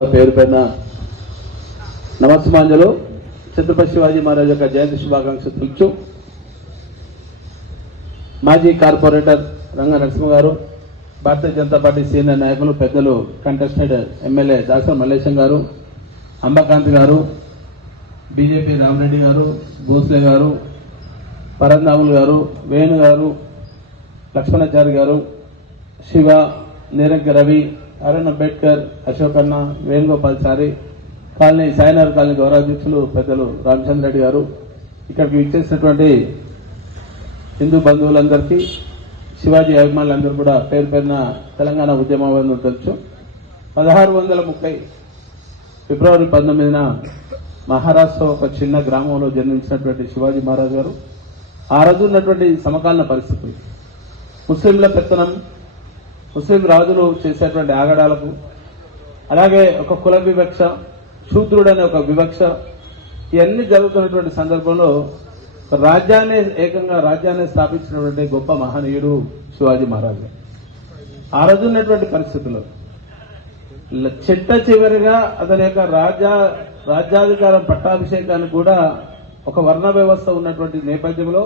పేరు పైన నమస్మాంజలు ఛత్రపతి శివాజీ మహారాజ్ యొక్క జయంతి శుభాకాంక్షలు తెలుసు. మాజీ కార్పొరేటర్ రంగా నరసింహ గారు, భారతీయ జనతా పార్టీ సీనియర్ నాయకులు పెద్దలు కంటెస్టెడ్ ఎమ్మెల్యే దాసరి మల్లేశం గారు, అంబకాంత్ గారు, బీజేపీ రామరెడ్డి గారు, భోస్లే గారు, పరంధాములు గారు, వేణు గారు, లక్ష్మణాచారి గారు, శివ, నీరంకి రవి, అరుణ్ అంబేద్కర్, అశోక్ అన్న, వేణుగోపాల్చారి, కాలనీ సాయినగర్ కాలనీ గౌరవాధ్యక్షులు పెద్దలు రామచంద్ర రెడ్డి గారు, ఇక్కడికి ఇచ్చేసినటువంటి హిందూ బంధువులందరికీ, శివాజీ అభిమానులందరూ కూడా పేరు పేరున తెలంగాణ ఉద్యమం తెలుసు. 1630 ఫిబ్రవరి 19న మహారాష్ట్ర ఒక చిన్న గ్రామంలో జన్మించినటువంటి శివాజీ మహారాజ్ గారు ఆ రోజు ఉన్నటువంటి సమకాలీన పరిస్థితి, ముస్లింల పెత్తనం, ముస్లిం రాజులు చేసేటువంటి ఆగడాలకు, అలాగే ఒక కుల వివక్ష, శూద్రుడనే ఒక వివక్ష, ఇవన్నీ జరుగుతున్నటువంటి సందర్భంలో రాజ్యాన్ని స్థాపించినటువంటి గొప్ప మహనీయుడు శివాజీ మహారాజ్. ఆ రోజు ఉన్నటువంటి పరిస్థితుల్లో చిట్ట చివరిగా అతని యొక్క రాజ్యాధికారం పట్టాభిషేకానికి కూడా ఒక వర్ణ వ్యవస్థ ఉన్నటువంటి నేపథ్యంలో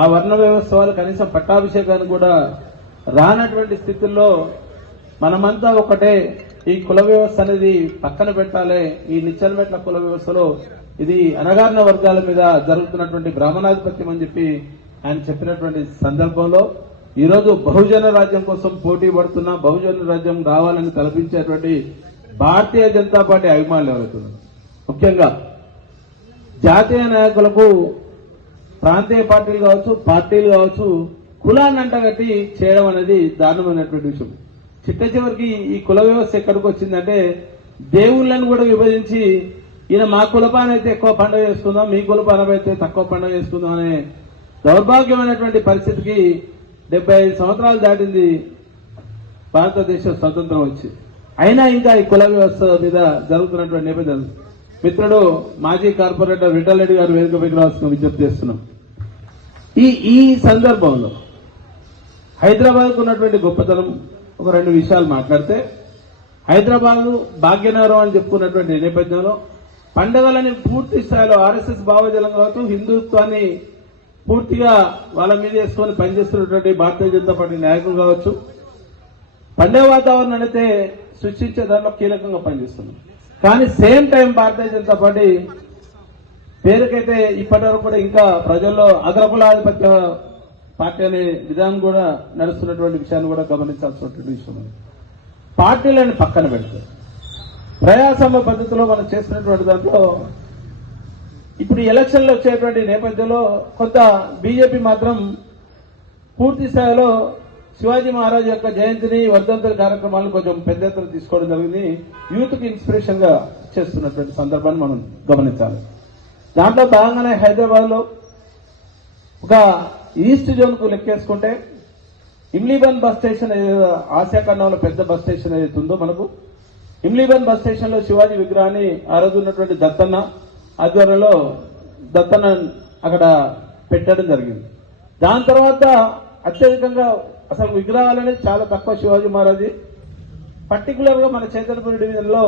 ఆ వర్ణ వ్యవస్థ వాళ్ళు కనీసం పట్టాభిషేకానికి కూడా రానటువంటి స్థితుల్లో మనమంతా ఒకటే, ఈ కుల వ్యవస్థ అనేది పక్కన పెట్టాలి, ఈ నిచ్చలమెట్ల కుల వ్యవస్థలో ఇది అణగారిన వర్గాల మీద జరుగుతున్నటువంటి బ్రాహ్మణాధిపత్యం అని చెప్పి ఆయన చెప్పినటువంటి సందర్భంలో ఈరోజు బహుజన రాజ్యం కోసం పోటీ పడుతున్న, బహుజన రాజ్యం రావాలని కల్పించేటువంటి భారతీయ జనతా పార్టీ అభిమానులు ఎవరుతున్నారు, ముఖ్యంగా జాతీయ నాయకులకు ప్రాంతీయ పార్టీలు కావచ్చు, పార్టీలు కావచ్చు, కులాన్ని అంటగట్టి చేయడం అనేది దారుణమైనటువంటి విషయం. చిట్ట చివరికి ఈ కుల వ్యవస్థ ఎక్కడికి వచ్చిందంటే దేవుళ్ళను కూడా విభజించి ఈయన మా కులపాన అయితే ఎక్కువ పండుగ చేసుకుందాం, మీ కులపాన అయితే తక్కువ పండుగ చేసుకుందాం అనే దౌర్భాగ్యమైనటువంటి పరిస్థితికి 75 సంవత్సరాలు దాటింది భారతదేశం స్వతంత్రం వచ్చి, అయినా ఇంకా ఈ కుల వ్యవస్థ మీద జరుగుతున్నటువంటి నేపథ్యం మిత్రుడు మాజీ కార్పొరేటర్ విఠల్ రెడ్డి గారు వేదికపైకి రావాల్సిన విజ్ఞప్తి చేస్తున్నాం. ఈ సందర్భంలో హైదరాబాద్కు ఉన్నటువంటి గొప్పతనం ఒక 2 విషయాలు మాట్లాడితే, హైదరాబాద్ భాగ్యనగరం అని చెప్పుకున్నటువంటి నేపథ్యంలో పండుగలని పూర్తి స్థాయిలో ఆర్ఎస్ఎస్ భావజాలం కావచ్చు, హిందుత్వాన్ని పూర్తిగా వాళ్ళ మీద వేసుకొని పనిచేస్తున్నటువంటి భారతీయ జనతా పార్టీ నాయకులు కావచ్చు, పండుగ వాతావరణం అయితే సృష్టించే దాంట్లో కీలకంగా పనిచేస్తున్నారు. కానీ same time Bharatiya Janata party పేరుకైతే ఇప్పటి వరకు కూడా ఇంకా ప్రజల్లో అగ్రకులాధిపత్య పార్టీ అనే విధానం కూడా నడుస్తున్నటువంటి విషయాన్ని కూడా గమనించాల్సినటువంటి విషయం. పార్టీలను పక్కన పెడతారు, ప్రజాస్వామ్య పద్ధతిలో మనం చేస్తున్నటువంటి దాంట్లో ఇప్పుడు ఎలక్షన్లు వచ్చేటువంటి నేపథ్యంలో కొంత బీజేపీ మాత్రం పూర్తి స్థాయిలో శివాజీ మహారాజ్ యొక్క జయంతిని, వర్ధంతుల కార్యక్రమాలను కొంచెం పెద్ద ఎత్తున తీసుకోవడం జరిగింది. యూత్ కి ఇన్స్పిరేషన్ గా చేస్తున్నటువంటి సందర్భాన్ని మనం గమనించాలి. దాంట్లో భాగంగానే హైదరాబాద్ లో ఒక ఈస్ట్ జోన్ కు లెక్కేసుకుంటే ఇమ్లీబన్ బస్ స్టేషన్ ఆసియాఖండంలో పెద్ద బస్ స్టేషన్ ఏదైతే ఉందో మనకు, ఇమ్లీబన్ బస్ స్టేషన్ లో శివాజీ విగ్రహాన్ని ఆ రోజు ఉన్నటువంటి దత్తన్న ఆధ్వర్యంలో దత్తన్న అక్కడ పెట్టడం జరిగింది. దాని తర్వాత అత్యధికంగా అసలు విగ్రహాలు అనేది చాలా తక్కువ శివాజీ మహారాజ్. పర్టికులర్ గా మన చైతన్యపురి డివిజన్ లో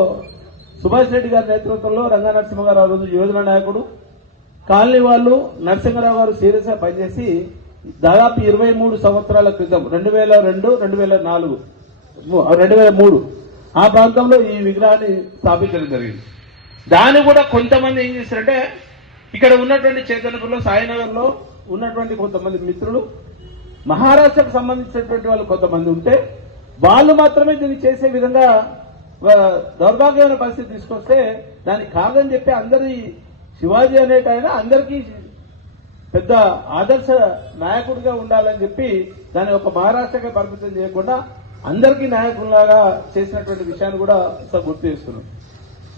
సుభాష్ రెడ్డి గారి నేతృత్వంలో రంగా నరసింహ గారు ఆ రోజు యోజన నాయకుడు, కాలనీ వాళ్ళు నరసింహరావు గారు సీరియస్ గా పనిచేసి దాదాపు 23 సంవత్సరాల క్రితం 2002, 2004, 2003 ఆ ప్రాంతంలో ఈ విగ్రహాన్ని స్థాపించడం జరిగింది. దాన్ని కూడా కొంతమంది ఏం చేశారంటే ఇక్కడ ఉన్నటువంటి చైతన్యపురిలో, సాయినగర్ లో ఉన్నటువంటి కొంతమంది మిత్రులు, మహారాష్ట్రకు సంబంధించినటువంటి వాళ్ళు కొంతమంది ఉంటే వాళ్ళు మాత్రమే దీన్ని చేసే విధంగా దౌర్భాగ్యమైన పరిస్థితి తీసుకొస్తే దానికి కాదని చెప్పి అందరి శివాజీ అనేట ఆయన అందరికీ పెద్ద ఆదర్శ నాయకుడిగా ఉండాలని చెప్పి దాన్ని ఒక మహారాష్ట్రకే పరిమితం చేయకుండా అందరికీ నాయకుల్లాగా చేసినటువంటి విషయాన్ని కూడా గుర్తు చేస్తున్నాం.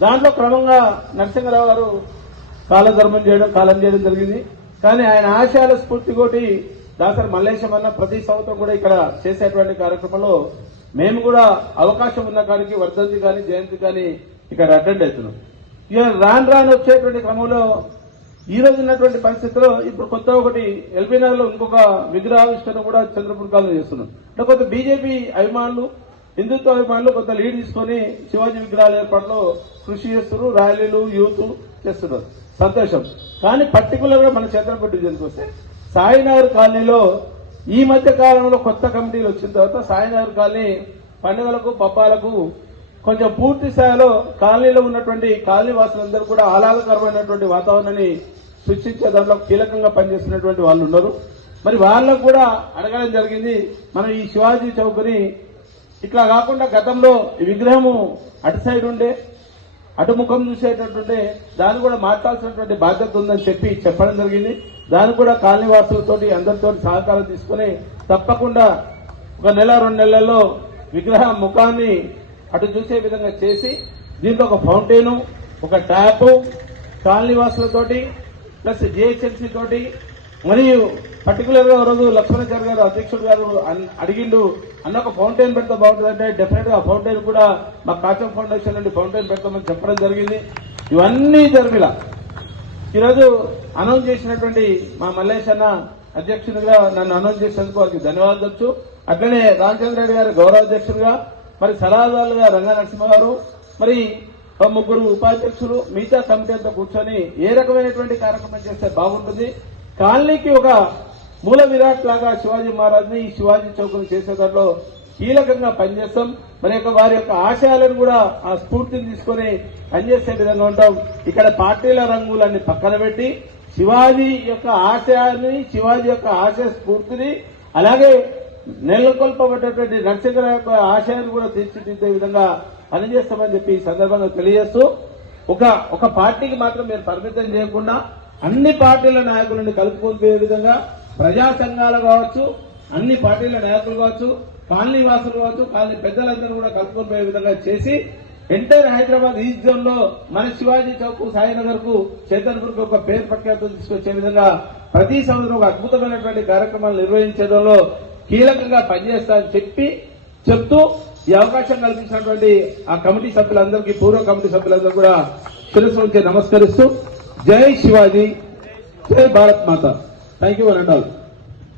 దాంట్లో క్రమంగా నరసింహరావు గారు కాలం చేయడం జరిగింది. కానీ ఆయన ఆశయాల స్ఫూర్తితోటి దాసరి మల్లేశం అన్న ప్రతి సంవత్సరం కూడా ఇక్కడ చేసేటువంటి కార్యక్రమంలో మేము కూడా అవకాశం ఉన్న కాడికి వర్ధంతి కానీ జయంతి కానీ ఇక్కడ అటెండ్ అవుతున్నాం. ఇక రాను వచ్చేటువంటి క్రమంలో ఈ రోజు ఉన్నటువంటి పరిస్థితుల్లో ఇప్పుడు కొత్త ఒకటి ఎల్బీ నగర్ లో ఇంకొక విగ్రహావిష్కరణ కూడా చంద్రపూర్ కాలంలో చేస్తున్నాం. అంటే కొంత బీజేపీ అభిమానులు హిందుత్వ అభిమానులు కొంత లీడ్ తీసుకొని శివాజీ విగ్రహాల ఏర్పాటులో కృషి చేస్తున్నారు, ర్యాలీలు యూత్ చేస్తున్నారు, సంతోషం. కానీ పర్టికులర్ గా మన ఛత్రపతి డివిజన్కి వస్తే సాయినగర్ కాలనీలో ఈ మధ్య కాలంలో కొత్త కమిటీలు వచ్చిన తర్వాత సాయినగర్ కాలనీ పండుగలకు పబ్బాలకు కొంచెం పూర్తి స్థాయిలో కాలనీలో ఉన్నటువంటి కాలనీ వాసులందరూ కూడా ఆహ్లాదకరమైనటువంటి వాతావరణాన్ని సృష్టించే దాంట్లో కీలకంగా పనిచేస్తున్నటువంటి వాళ్ళు ఉన్నారు. మరి వాళ్ళకు కూడా అడగడం జరిగింది, మనం ఈ శివాజీ చౌక్ని ఇట్లా కాకుండా గతంలో ఈ విగ్రహము అటు సైడ్ ఉండే అటు ముఖం చూసేటట్టుంటే దాన్ని కూడా మార్చాల్సినటువంటి బాధ్యత ఉందని చెప్పడం జరిగింది. దాన్ని కూడా కాలనీ వాసులతోటి అందరితో సహకారం తీసుకుని తప్పకుండా 1 నెల 2 నెలల్లో విగ్రహ ముఖాన్ని అటు చూసే విధంగా చేసి దీంట్లో ఒక ఫౌంటైను, ఒక ట్యాప్ కాలనీ వాసులతోటి ప్లస్ జిహెచ్ఎంసీ తోటి మరియు పర్టికులర్ గా రోజు లక్ష్మణాచారి గారు అధ్యక్షుడు గారు అడిగిండు, అన్న ఒక ఫౌంటైన్ పెడితే బాగుంటుందంటే డెఫినెట్ గా ఫౌంటైన్ కూడా మా కాచం ఫౌండేషన్ నుండి ఫౌంటైన్ పెడతామని చెప్పడం జరిగింది. ఇవన్నీ జరిగిలా ఈరోజు అనౌన్స్ చేసినటువంటి మా మల్లేష్ అన్న అధ్యక్షుడిగా నన్ను అనౌన్స్ చేసినందుకు వారికి ధన్యవాదాలు. అట్లనే రామచంద్ర రెడ్డి గారు గౌరవ అధ్యక్షుడిగా, మరి సలహాదారులుగా రంగా నరసింహ గారు, మరి 3 ఉపాధ్యక్షులు, మిగతా కమిటీ అంతా కూర్చొని ఏ రకమైనటువంటి కార్యక్రమం చేస్తే బాగుంటుంది, కాలనీకి ఒక మూల విరాట్ లాగా శివాజీ మహారాజ్ని ఈ శివాజీ చౌక్ని చేసే దాంట్లో కీలకంగా పనిచేస్తాం. మరి వారి యొక్క ఆశయాలను కూడా ఆ స్ఫూర్తిని తీసుకుని పనిచేసే విధంగా ఉంటాం. ఇక్కడ పార్టీల రంగులన్నీ పక్కన పెట్టి శివాజీ యొక్క ఆశయాన్ని, శివాజీ యొక్క ఆశయ స్ఫూర్తిని, అలాగే నెలకొల్పబడ్డటువంటి నరసింహ యొక్క ఆశయాన్ని కూడా తీర్చిదిద్దే విధంగా పనిచేస్తామని చెప్పి ఈ సందర్భంగా తెలియజేస్తూ ఒక పార్టీకి మాత్రం మీరు పరిమితం చేయకుండా అన్ని పార్టీల నాయకులను కలుపుకొని విధంగా ప్రజా సంఘాలు కావచ్చు, అన్ని పార్టీల నాయకులు కావచ్చు, కాలనీ వాసులు కావచ్చు, కాలనీ పెద్దలందరూ కూడా కలుపుకొని పోయే విధంగా చేసి ఎంటైర్ హైదరాబాద్ ఈస్ట్ జోన్ లో మన శివాజీ చౌక్, సాయినగర్ కు, చేతన్పూర్ కు ఒక పేరు ప్రఖ్యాతులు తీసుకొచ్చే విధంగా ప్రతి సంవత్సరం ఒక అద్భుతమైనటువంటి కార్యక్రమాలు నిర్వహించడంలో కీలకంగా పనిచేస్తారని చెప్తూ ఈ అవకాశం కల్పించినటువంటి ఆ కమిటీ సభ్యులందరికీ, పూర్వ కమిటీ సభ్యులందరూ కూడా శిరస్సు ఉంచి నమస్కరిస్తూ జై శివాజీ, జై భారత్ మాత. Thank you and all.